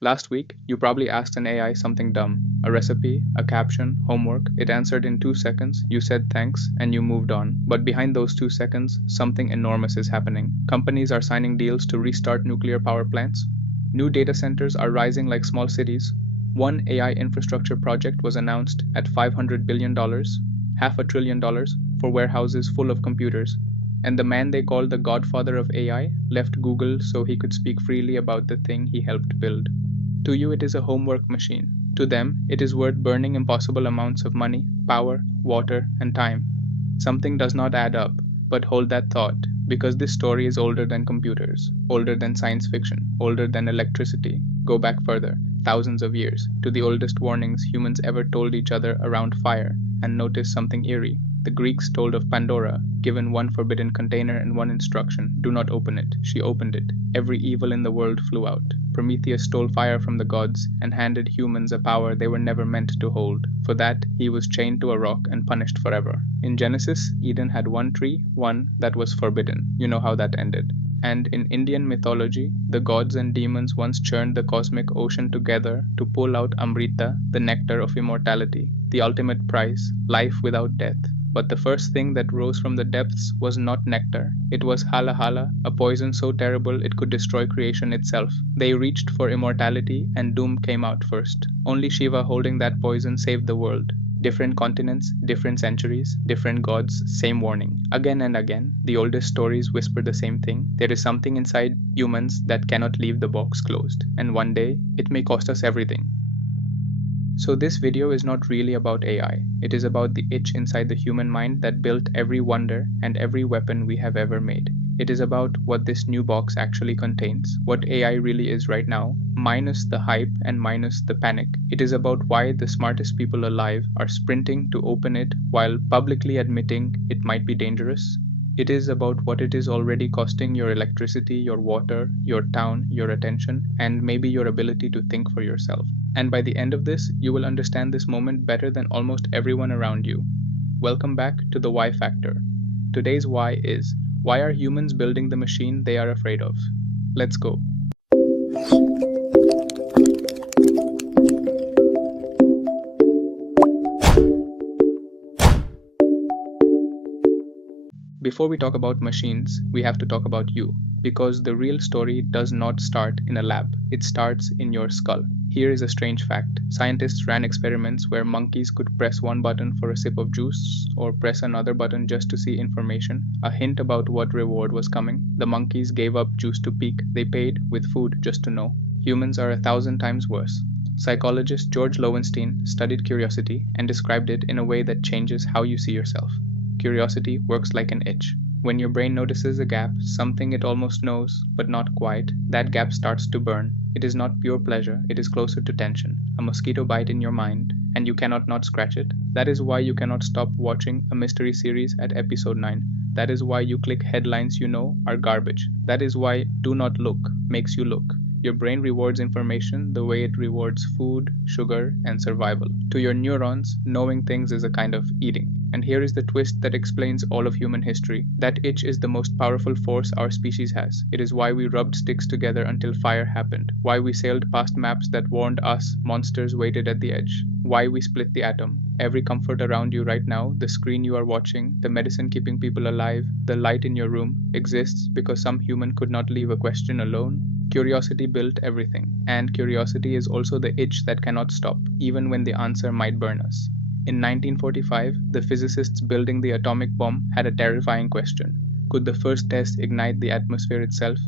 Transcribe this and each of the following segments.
Last week, you probably asked an AI something dumb, a recipe, a caption, homework. It answered in 2 seconds, you said thanks, and you moved on. But behind those 2 seconds, something enormous is happening. Companies are signing deals to restart nuclear power plants. New data centers are rising like small cities. One AI infrastructure project was announced at $500 billion, half a trillion dollars, for warehouses full of computers. And the man they called the godfather of AI left Google so he could speak freely about the thing he helped build. To you, it is a homework machine. To them, it is worth burning impossible amounts of money, power, water, and time. Something does not add up, but hold that thought, because this story is older than computers, older than science fiction, older than electricity. Go back further, thousands of years, to the oldest warnings humans ever told each other around fire, and notice something eerie. The Greeks told of Pandora, given one forbidden container and one instruction: do not open it. She opened it. Every evil in the world flew out. Prometheus stole fire from the gods and handed humans a power they were never meant to hold. For that, he was chained to a rock and punished forever. In Genesis, Eden had one tree, one that was forbidden. You know how that ended. And in Indian mythology, the gods and demons once churned the cosmic ocean together to pull out Amrita, the nectar of immortality, the ultimate prize, life without death. But the first thing that rose from the depths was not nectar. It was hala hala, a poison so terrible it could destroy creation itself. They reached for immortality, and doom came out first. Only Shiva holding that poison saved the world. Different continents, different centuries, different gods, same warning. Again and again, the oldest stories whisper the same thing. There is something inside humans that cannot leave the box closed, and one day, it may cost us everything. So this video is not really about AI. It is about the itch inside the human mind that built every wonder and every weapon we have ever made. It is about what this new box actually contains, what AI really is right now, minus the hype and minus the panic. It is about why the smartest people alive are sprinting to open it while publicly admitting it might be dangerous. It is about what it is already costing: your electricity, your water, your town, your attention, and maybe your ability to think for yourself. And by the end of this, you will understand this moment better than almost everyone around you. Welcome back to the Why Factor. Today's why is: why are humans building the machine they are afraid of? Let's go. Before we talk about machines, we have to talk about you, because the real story does not start in a lab, it starts in your skull. Here is a strange fact. Scientists ran experiments where monkeys could press one button for a sip of juice, or press another button just to see information, a hint about what reward was coming. The monkeys gave up juice to peek, they paid with food just to know. Humans are 1,000 times worse. Psychologist George Lowenstein studied curiosity and described it in a way that changes how you see yourself. Curiosity works like an itch. When your brain notices a gap, something it almost knows, but not quite, that gap starts to burn. It is not pure pleasure, it is closer to tension. A mosquito bite in your mind, and you cannot not scratch it. That is why you cannot stop watching a mystery series at episode 9. That is why you click headlines you know are garbage. That is why do not look makes you look. Your brain rewards information the way it rewards food, sugar, and survival. To your neurons, knowing things is a kind of eating. And here is the twist that explains all of human history. That itch is the most powerful force our species has. It is why we rubbed sticks together until fire happened. Why we sailed past maps that warned us monsters waited at the edge. Why we split the atom. Every comfort around you right now, the screen you are watching, the medicine keeping people alive, the light in your room, exists because some human could not leave a question alone. Curiosity built everything, and curiosity is also the itch that cannot stop, even when the answer might burn us. In 1945, the physicists building the atomic bomb had a terrifying question. Could the first test ignite the atmosphere itself?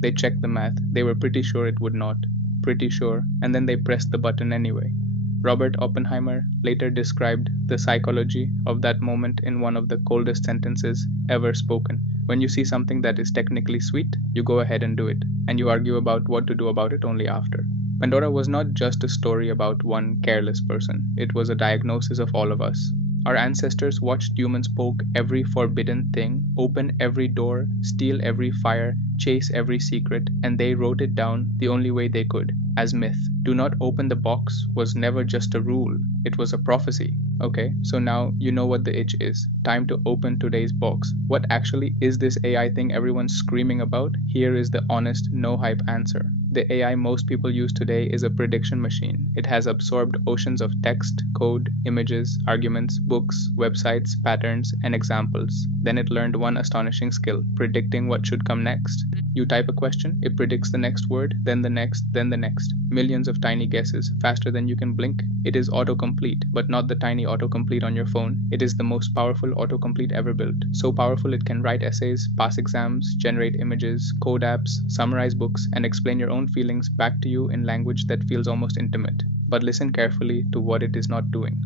They checked the math. They were pretty sure it would not. Pretty sure, and then they pressed the button anyway. Robert Oppenheimer later described the psychology of that moment in one of the coldest sentences ever spoken. When you see something that is technically sweet, you go ahead and do it, and you argue about what to do about it only after. Pandora was not just a story about one careless person, it was a diagnosis of all of us. Our ancestors watched humans poke every forbidden thing, open every door, steal every fire, chase every secret, and they wrote it down the only way they could, as myth. Do not open the box was never just a rule, it was a prophecy. Okay, so now you know what the itch is. Time to open today's box. What actually is this AI thing everyone's screaming about? Here is the honest, no hype answer. The AI most people use today is a prediction machine. It has absorbed oceans of text, code, images, arguments, books, websites, patterns, and examples. Then it learned one astonishing skill: predicting what should come next. You type a question, it predicts the next word, then the next, then the next. Millions of tiny guesses, faster than you can blink. It is autocomplete, but not the tiny autocomplete on your phone. It is the most powerful autocomplete ever built. So powerful it can write essays, pass exams, generate images, code apps, summarize books, and explain your own feelings back to you in language that feels almost intimate. But listen carefully to what it is not doing.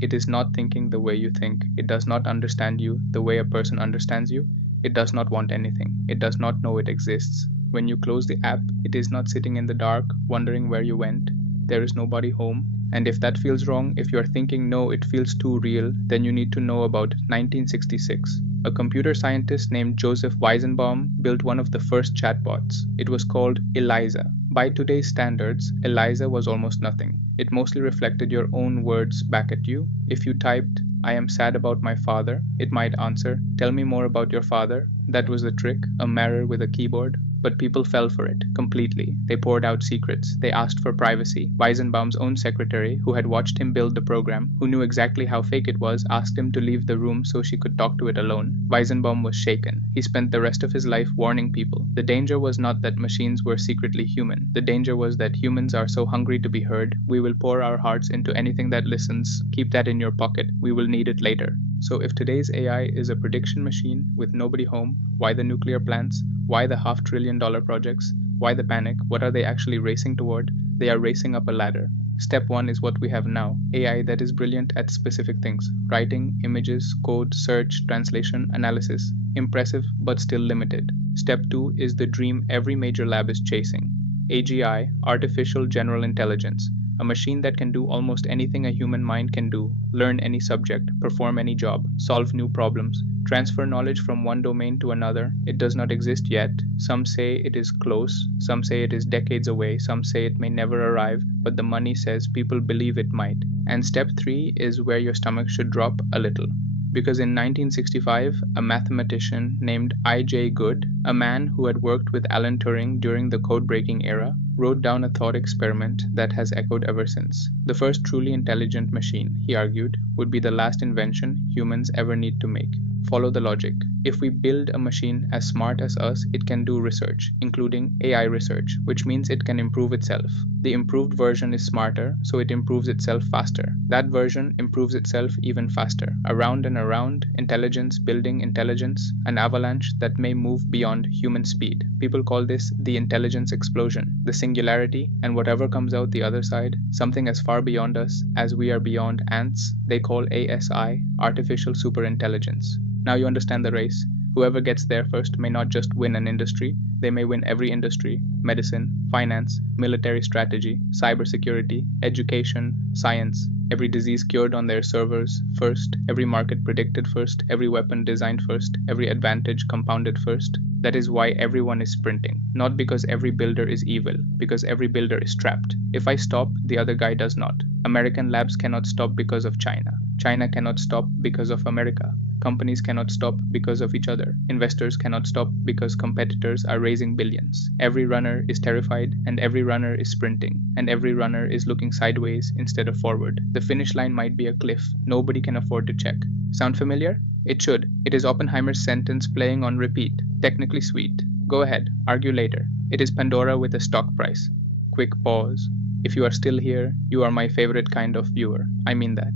It is not thinking the way you think. It does not understand you the way a person understands you. It does not want anything. It does not know it exists. When you close the app, it is not sitting in the dark, wondering where you went. There is nobody home. And if that feels wrong, if you are thinking no, it feels too real, then you need to know about 1966. A computer scientist named Joseph Weizenbaum built one of the first chatbots. It was called ELIZA. By today's standards, ELIZA was almost nothing. It mostly reflected your own words back at you. If you typed, "I am sad about my father," it might answer, "Tell me more about your father." That was the trick, a mirror with a keyboard. But people fell for it completely. They poured out secrets. They asked for privacy. Weizenbaum's own secretary, who had watched him build the program, who knew exactly how fake it was, asked him to leave the room so she could talk to it alone. Weizenbaum was shaken. He spent the rest of his life warning people. The danger was not that machines were secretly human. The danger was that humans are so hungry to be heard. We will pour our hearts into anything that listens. Keep that in your pocket. We will need it later. So if today's AI is a prediction machine with nobody home, why the nuclear plants? Why the $500 billion projects? Why the panic? What are they actually racing toward? They are racing up a ladder. Step 1 is what we have now, AI that is brilliant at specific things: writing, images, code, search, translation, analysis. Impressive, but still limited. Step 2 is the dream every major lab is chasing: AGI, Artificial General Intelligence. A machine that can do almost anything a human mind can do: learn any subject, perform any job, solve new problems, transfer knowledge from one domain to another. It does not exist yet. Some say it is close, some say it is decades away, some say it may never arrive, but the money says people believe it might. And step 3 is where your stomach should drop a little. Because in 1965, a mathematician named I.J. Good, a man who had worked with Alan Turing during the code-breaking era, wrote down a thought experiment that has echoed ever since. The first truly intelligent machine, he argued, would be the last invention humans ever need to make. Follow the logic. If we build a machine as smart as us, it can do research, including AI research, which means it can improve itself. The improved version is smarter, so it improves itself faster. That version improves itself even faster. Around and around, intelligence building intelligence, an avalanche that may move beyond human speed. People call this the intelligence explosion, the singularity, and whatever comes out the other side, something as far beyond us as we are beyond ants, they call ASI, artificial superintelligence. Now you understand the race. Whoever gets there first may not just win an industry, they may win every industry: medicine, finance, military strategy, cybersecurity, education, science. Every disease cured on their servers first, every market predicted first, every weapon designed first, every advantage compounded first. That is why everyone is sprinting. Not because every builder is evil, because every builder is trapped. If I stop, the other guy does not. American labs cannot stop because of China. China cannot stop because of America. Companies cannot stop because of each other. Investors cannot stop because competitors are raising billions. Every runner is terrified, and every runner is sprinting, and every runner is looking sideways instead of forward. The finish line might be a cliff. Nobody can afford to check. Sound familiar? It should. It is Oppenheimer's sentence playing on repeat. Technically sweet. Go ahead, argue later. It is Pandora with a stock price. Quick pause. If you are still here, you are my favorite kind of viewer. I mean that.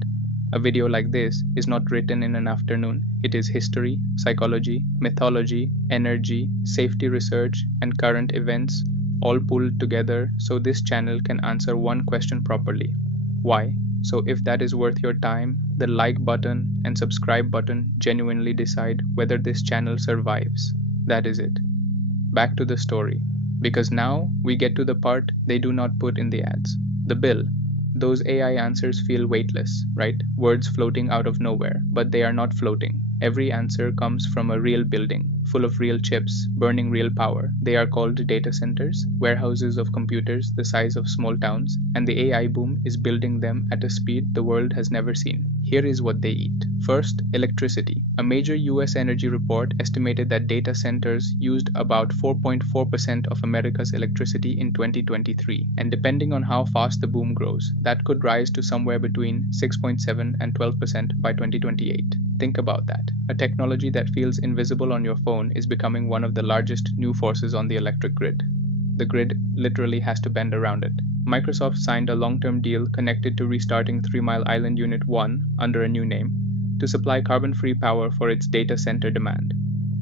A video like this is not written in an afternoon. It is history, psychology, mythology, energy, safety research, and current events all pulled together so this channel can answer one question properly: why? So if that is worth your time, the like button and subscribe button genuinely decide whether this channel survives. That is it. Back to the story. Because now we get to the part they do not put in the ads. The bill. Those AI answers feel weightless, right? Words floating out of nowhere, but they are not floating. Every answer comes from a real building, full of real chips, burning real power. They are called data centers, warehouses of computers the size of small towns, and the AI boom is building them at a speed the world has never seen. Here is what they eat. First, electricity. A major US energy report estimated that data centers used about 4.4% of America's electricity in 2023, and depending on how fast the boom grows, that could rise to somewhere between 6.7 and 12% by 2028. Think about that. A technology that feels invisible on your phone is becoming one of the largest new forces on the electric grid. The grid literally has to bend around it. Microsoft signed a long-term deal connected to restarting 3 Mile Island Unit 1 under a new name to supply carbon-free power for its data center demand.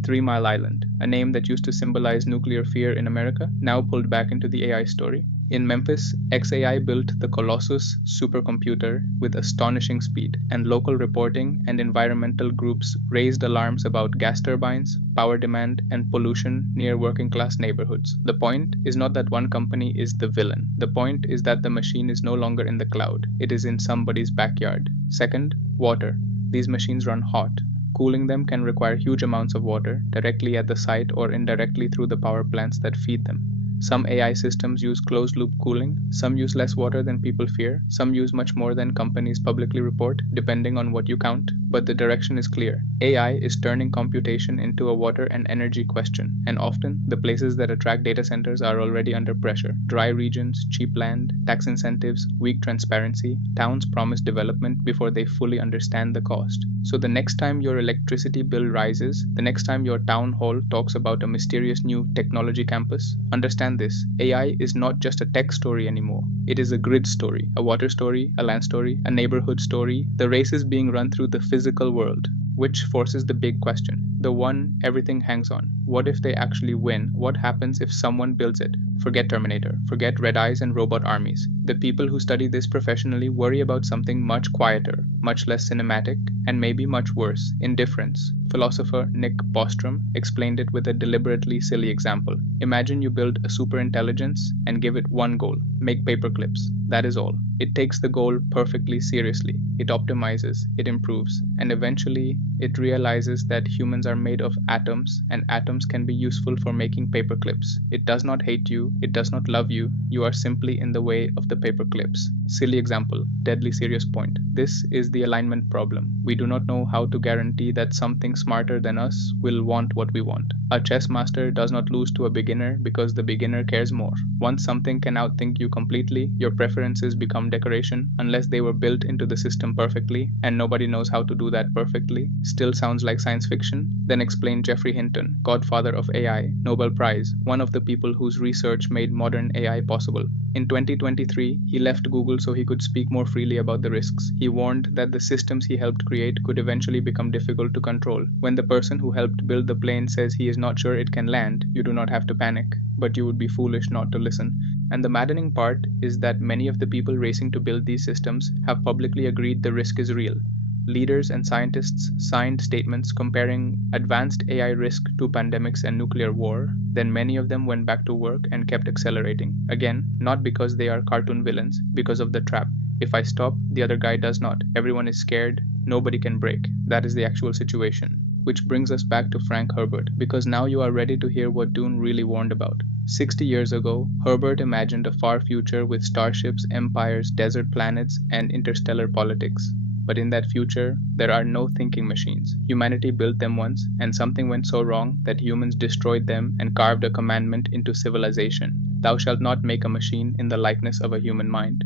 3 Mile Island, a name that used to symbolize nuclear fear in America, now pulled back into the AI story. In Memphis, xAI built the Colossus supercomputer with astonishing speed, and local reporting and environmental groups raised alarms about gas turbines, power demand, and pollution near working-class neighborhoods. The point is not that one company is the villain. The point is that the machine is no longer in the cloud. It is in somebody's backyard. Second, water. These machines run hot. Cooling them can require huge amounts of water, directly at the site or indirectly through the power plants that feed them. Some AI systems use closed-loop cooling, some use less water than people fear, some use much more than companies publicly report, depending on what you count, but the direction is clear. AI is turning computation into a water and energy question, and often, the places that attract data centers are already under pressure. Dry regions, cheap land, tax incentives, weak transparency. Towns promise development before they fully understand the cost. So the next time your electricity bill rises, the next time your town hall talks about a mysterious new technology campus, understand this: AI is not just a tech story anymore. It is a grid story, a water story, a land story, a neighborhood story. The race is being run through the physical world, which forces the big question, the one everything hangs on. What if they actually win? What happens if someone builds it? Forget Terminator, forget red eyes and robot armies. The people who study this professionally worry about something much quieter, much less cinematic, and maybe much worse: indifference. Philosopher Nick Bostrom explained it with a deliberately silly example. Imagine you build a superintelligence and give it one goal: make paperclips. That is all. It takes the goal perfectly seriously. It optimizes, it improves, and eventually it realizes that humans are made of atoms, and atoms can be useful for making paperclips. It does not hate you, it does not love you, you are simply in the way of the paperclips. Silly example, deadly serious point. This is the alignment problem. We do not know how to guarantee that something smarter than us will want what we want. A chess master does not lose to a beginner because the beginner cares more. Once something can outthink you completely, your preferences become decoration. Unless they were built into the system perfectly, and nobody knows how to do that perfectly. Still sounds like science fiction? Then explain Geoffrey Hinton, godfather of AI, Nobel Prize, one of the people whose research made modern AI possible. In 2023, he left Google so he could speak more freely about the risks. He warned that the systems he helped create could eventually become difficult to control. When the person who helped build the plane says he is not sure it can land, you do not have to panic, but you would be foolish not to listen. And the maddening part is that many of the people racing to build these systems have publicly agreed the risk is real. Leaders and scientists signed statements comparing advanced AI risk to pandemics and nuclear war. Then many of them went back to work and kept accelerating. Again, not because they are cartoon villains, because of the trap. If I stop, the other guy does not. Everyone is scared. Nobody can break. That is the actual situation. Which brings us back to Frank Herbert, because now you are ready to hear what Dune really warned about. 60 years ago, Herbert imagined a far future with starships, empires, desert planets, and interstellar politics. But in that future, there are no thinking machines. Humanity built them once, and something went so wrong that humans destroyed them and carved a commandment into civilization. Thou shalt not make a machine in the likeness of a human mind.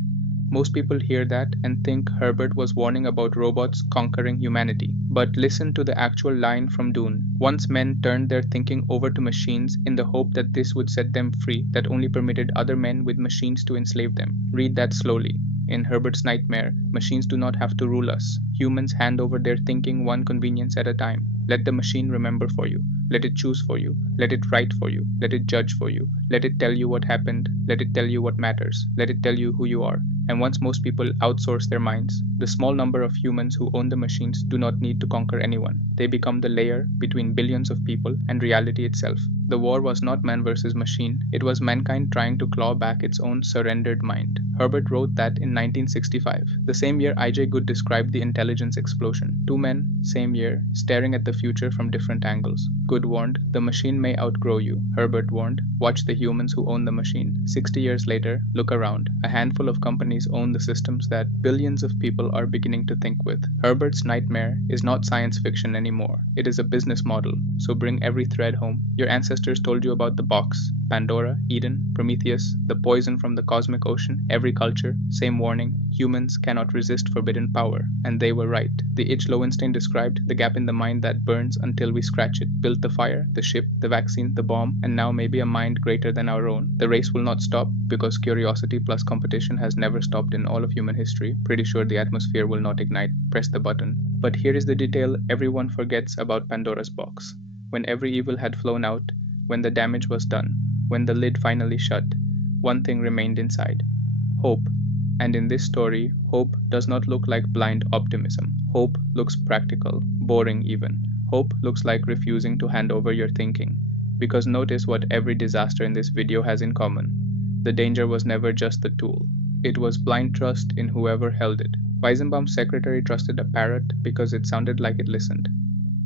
Most people hear that and think Herbert was warning about robots conquering humanity. But listen to the actual line from Dune. Once men turned their thinking over to machines in the hope that this would set them free, that only permitted other men with machines to enslave them. Read that slowly. In Herbert's nightmare, machines do not have to rule us. Humans hand over their thinking one convenience at a time. Let the machine remember for you. Let it choose for you. Let it write for you. Let it judge for you. Let it tell you what happened. Let it tell you what matters. Let it tell you who you are. And once most people outsource their minds, the small number of humans who own the machines do not need to conquer anyone. They become the layer between billions of people and reality itself. The war was not man versus machine, it was mankind trying to claw back its own surrendered mind. Herbert wrote that in 1965, the same year I.J. Good described the intelligence explosion. Two men, same year, staring at the future from different angles. Good warned, the machine may outgrow you. Herbert warned, watch the humans who own the machine. 60 years later, look around. A handful of companies own the systems that billions of people are beginning to think with. Herbert's nightmare is not science fiction anymore. It is a business model. So bring every thread home. Your ancestors told you about the box. Pandora, Eden, Prometheus, the poison from the cosmic ocean, every culture, same warning, humans cannot resist forbidden power. And they were right. The itch Lowenstein described, the gap in the mind that burns until we scratch it, built the fire, the ship, the vaccine, the bomb, and now maybe a mind greater than our own. The race will not stop because curiosity plus competition has never stopped in all of human history. Pretty sure the atmosphere will not ignite. Press the button. But here is the detail everyone forgets about Pandora's box. When every evil had flown out, when the damage was done, when the lid finally shut, one thing remained inside: hope. And in this story, hope does not look like blind optimism. Hope looks practical, boring even. Hope looks like refusing to hand over your thinking. Because notice what every disaster in this video has in common. The danger was never just the tool. It was blind trust in whoever held it. Weizenbaum's secretary trusted a parrot because it sounded like it listened.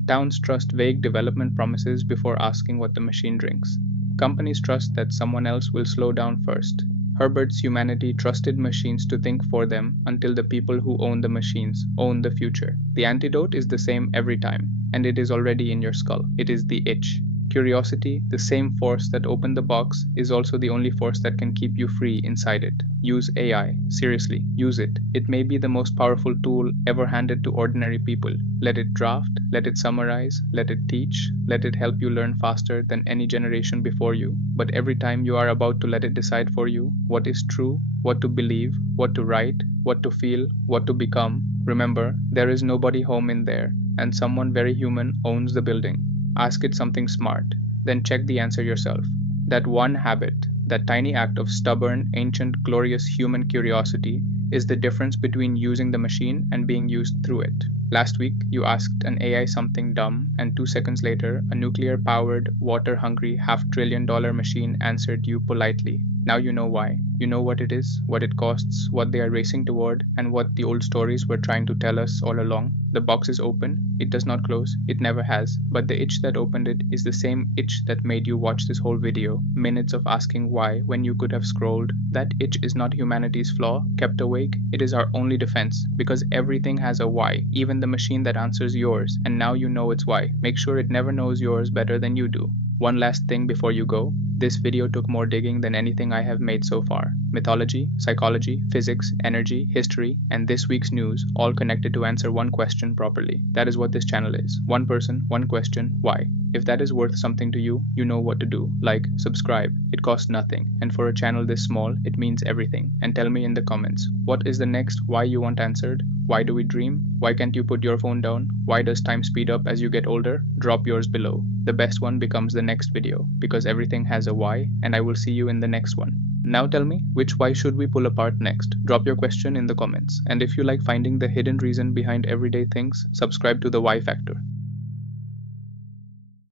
Towns trust vague development promises before asking what the machine drinks. Companies trust that someone else will slow down first. Herbert's humanity trusted machines to think for them until the people who own the machines own the future. The antidote is the same every time, and it is already in your skull. It is the itch. Curiosity, the same force that opened the box, is also the only force that can keep you free inside it. Use AI. Seriously, use it. It may be the most powerful tool ever handed to ordinary people. Let it draft, let it summarize, let it teach, let it help you learn faster than any generation before you. But every time you are about to let it decide for you what is true, what to believe, what to write, what to feel, what to become, remember, there is nobody home in there, and someone very human owns the building. Ask it something smart, then check the answer yourself. That one habit, that tiny act of stubborn, ancient, glorious human curiosity is the difference between using the machine and being used through it. Last week, you asked an AI something dumb, and 2 seconds later, a nuclear-powered, water-hungry, half-trillion-dollar machine answered you politely. Now you know why. You know what it is, what it costs, what they are racing toward, and what the old stories were trying to tell us all along. The box is open. It does not close. It never has. But the itch that opened it is the same itch that made you watch this whole video. Minutes of asking why when you could have scrolled. That itch is not humanity's flaw, kept awake. It is our only defense, because everything has a why, even the machine that answers yours, and now you know its why. Make sure it never knows yours better than you do. One last thing before you go. This video took more digging than anything I have made so far. Mythology, psychology, physics, energy, history, and this week's news, all connected to answer one question properly. That is what this channel is. One person, one question, why? If that is worth something to you, you know what to do. Like, subscribe. It costs nothing. And for a channel this small, it means everything. And tell me in the comments, what is the next why you want answered? Why do we dream? Why can't you put your phone down? Why does time speed up as you get older? Drop yours below. The best one becomes the next video, because everything has a why, and I will see you in the next one. Now tell me, which why should we pull apart next? Drop your question in the comments. And if you like finding the hidden reason behind everyday things, subscribe to the Why Factor.